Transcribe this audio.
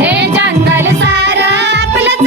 हे जंगल सार आपलंच